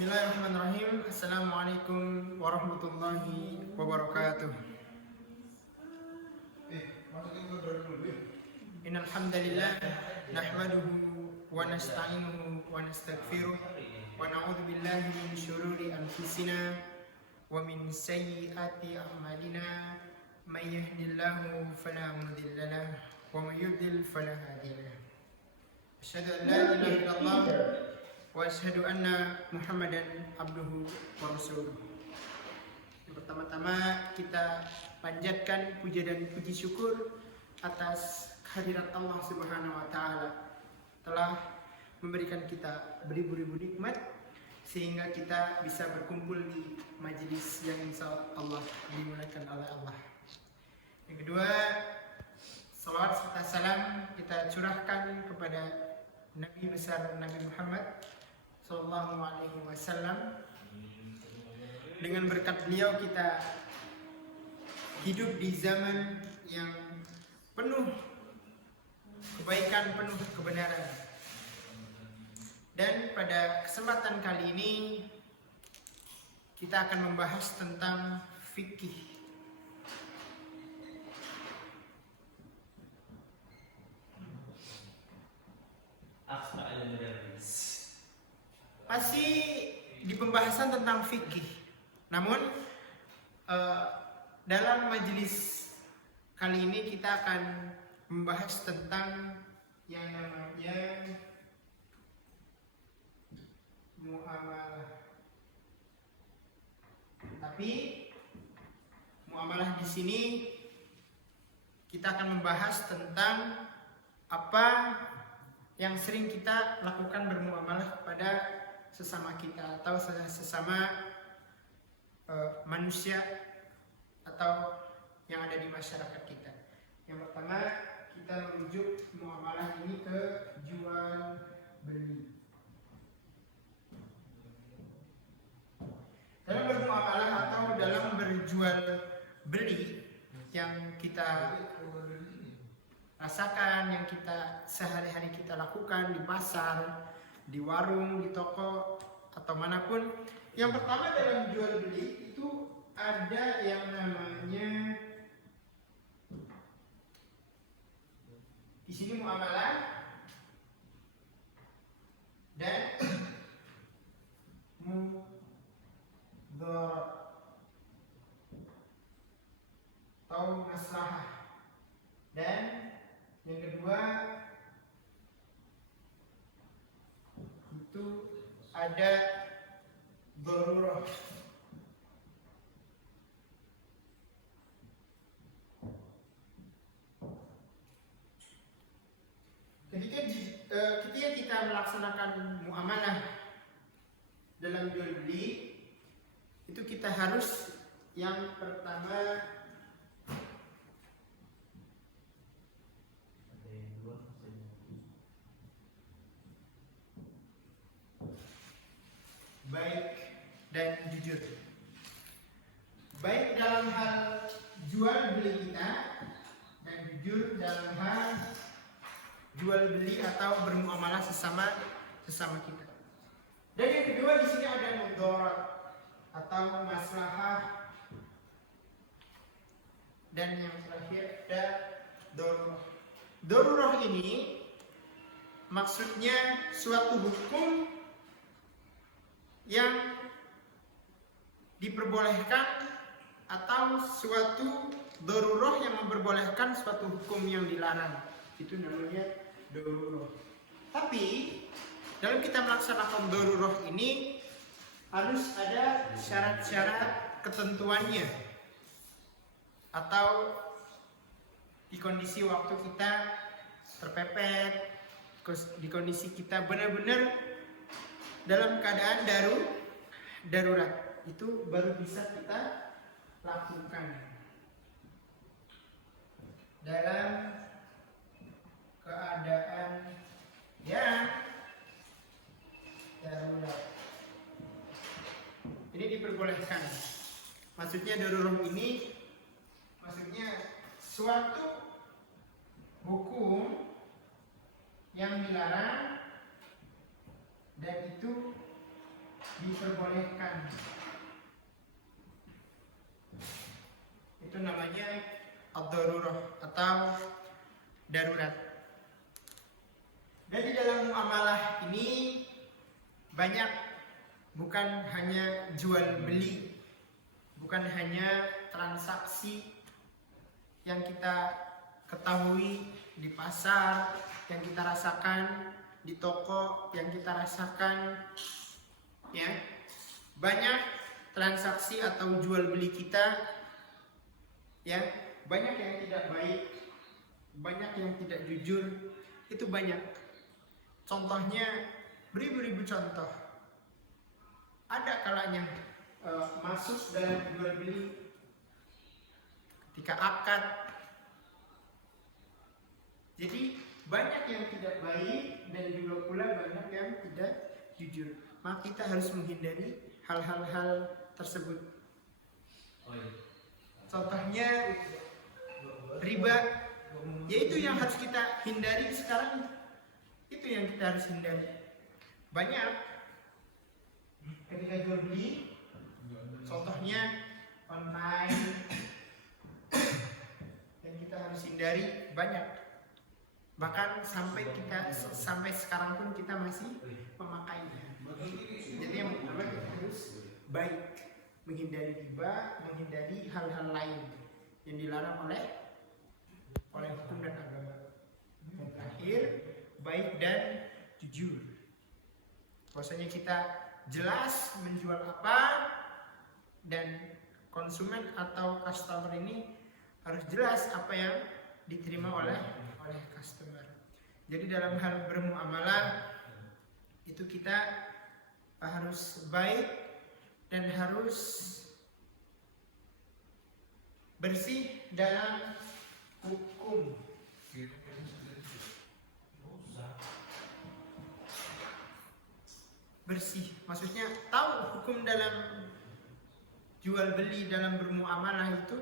Bismillahirrahmanirrahim. Assalamualaikum warahmatullahi wabarakatuh. Innal hamdalillah nahmaduhu wa nasta'inuhu wa nastaghfiruh wa na'udzu billahi min syururi anfusina wa min sayyiati a'malina. May yahdihillahu fala mudilla lahu wa may yudlil fala hadiya lahu. Asyhadu an la ilaha illallah wa asyhadu anna Muhammadan abduhu wa rasuluh. Yang pertama-tama kita panjatkan puja dan puji syukur atas kehadirat Allah Subhanahu wa taala telah memberikan kita beribu-ribu nikmat sehingga kita bisa berkumpul di majelis yang insyaallah dimuliakan oleh Allah. Yang kedua, salawat serta salam kita curahkan kepada Nabi besar Nabi Muhammad Sallallahu Alaihi Wasallam. Dengan berkat beliau kita hidup di zaman yang penuh kebaikan, penuh kebenaran. Dan pada kesempatan kali ini kita akan membahas tentang fikih. Masih di pembahasan tentang fikih. Namun dalam majelis kali ini kita akan membahas tentang yang namanya muamalah. Tapi muamalah di sini kita akan membahas tentang apa yang sering kita lakukan bermuamalah kepada sesama kita atau sesama manusia atau yang ada di masyarakat kita. Yang pertama, kita merujuk muamalah ini ke jual beli. Dalam bermuamalah atau dalam berjual beli yang kita rasakan, yang kita sehari-hari kita lakukan di pasar, di warung, di toko, atau manapun. Yang pertama dalam jual beli itu ada yang namanya di sini muamalah dan mudharat atau maslahah. Dan yang kedua itu ada darurah. Ketika kita melaksanakan muamalah dalam jual beli itu kita harus yang pertama baik dan jujur. Baik dalam hal jual beli kita dan jujur dalam hal jual beli atau bermuamalah sesama kita. Dan yang kedua di sini ada mudharat atau maslahah. Dan yang terakhir ada darurah. Darurah ini maksudnya suatu hukum yang diperbolehkan atau suatu darurah yang memperbolehkan suatu hukum yang dilarang. Itu namanya darurah. Tapi dalam kita melaksanakan darurah ini harus ada syarat-syarat ketentuannya. Atau di kondisi waktu kita terpepet, di kondisi kita benar-benar dalam keadaan darurat, itu baru bisa kita lakukan dalam keadaan yang darurat. Ini diperbolehkan. Maksudnya darurat ini maksudnya suatu hukum yang dilarang dan itu diperbolehkan. Itu namanya ad-darurah atau darurat. Dan di dalam muamalah ini banyak, bukan hanya jual beli, bukan hanya transaksi yang kita ketahui di pasar, yang kita rasakan di toko, yang kita rasakan, ya. Banyak transaksi atau jual beli kita, ya, banyak yang tidak baik, banyak yang tidak jujur, itu banyak. Contohnya beribu-ribu contoh. Ada kalanya masuk dalam jual beli ketika akad. Jadi banyak yang tidak baik dan juga pula banyak yang tidak jujur. Maka kita harus menghindari hal-hal tersebut. Contohnya riba, yaitu yang harus kita hindari sekarang. Itu yang kita harus hindari. Banyak ketika jual beli, contohnya online, yang kita harus hindari banyak. Bahkan sampai sekarang pun kita masih memakainya. Jadi yang pertama kita harus baik, menghindari riba, menghindari hal-hal lain yang dilarang oleh hukum dan agama. Yang terakhir, baik dan jujur. Bahwasanya kita jelas menjual apa, dan konsumen atau customer ini harus jelas apa yang diterima oleh customer. Jadi dalam hal bermuamalah itu kita harus baik dan harus bersih dalam hukum. Bersih, maksudnya tahu hukum dalam jual beli, dalam bermuamalah itu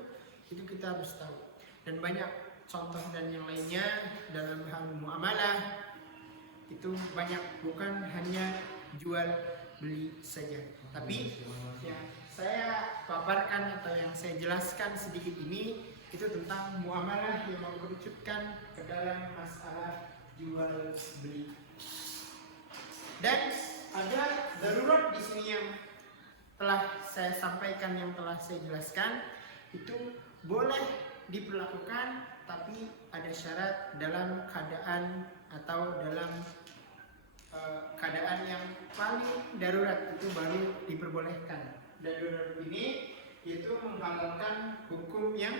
kita harus tahu. Dan banyak contoh dan yang lainnya dalam hal muamalah itu banyak, bukan hanya jual beli saja. Tapi yang saya paparkan atau yang saya jelaskan sedikit ini itu tentang muamalah yang mengerucutkan ke dalam masalah jual beli. Dan ada darurat di sini yang telah saya sampaikan, yang telah saya jelaskan, itu boleh diperlakukan, tapi ada syarat dalam keadaan atau dalam keadaan yang paling darurat, itu baru diperbolehkan. Darurat ini yaitu menghalalkan hukum yang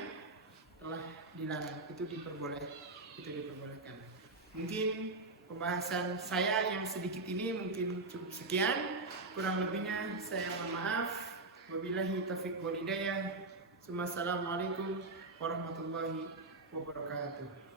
telah dilarang, itu diperbolehkan. Mungkin pembahasan saya yang sedikit ini mungkin cukup sekian. Kurang lebihnya saya mohon maaf. Wabillahi taufiq wal hidayah. Assalamualaikum warahmatullahi wabarakatuh.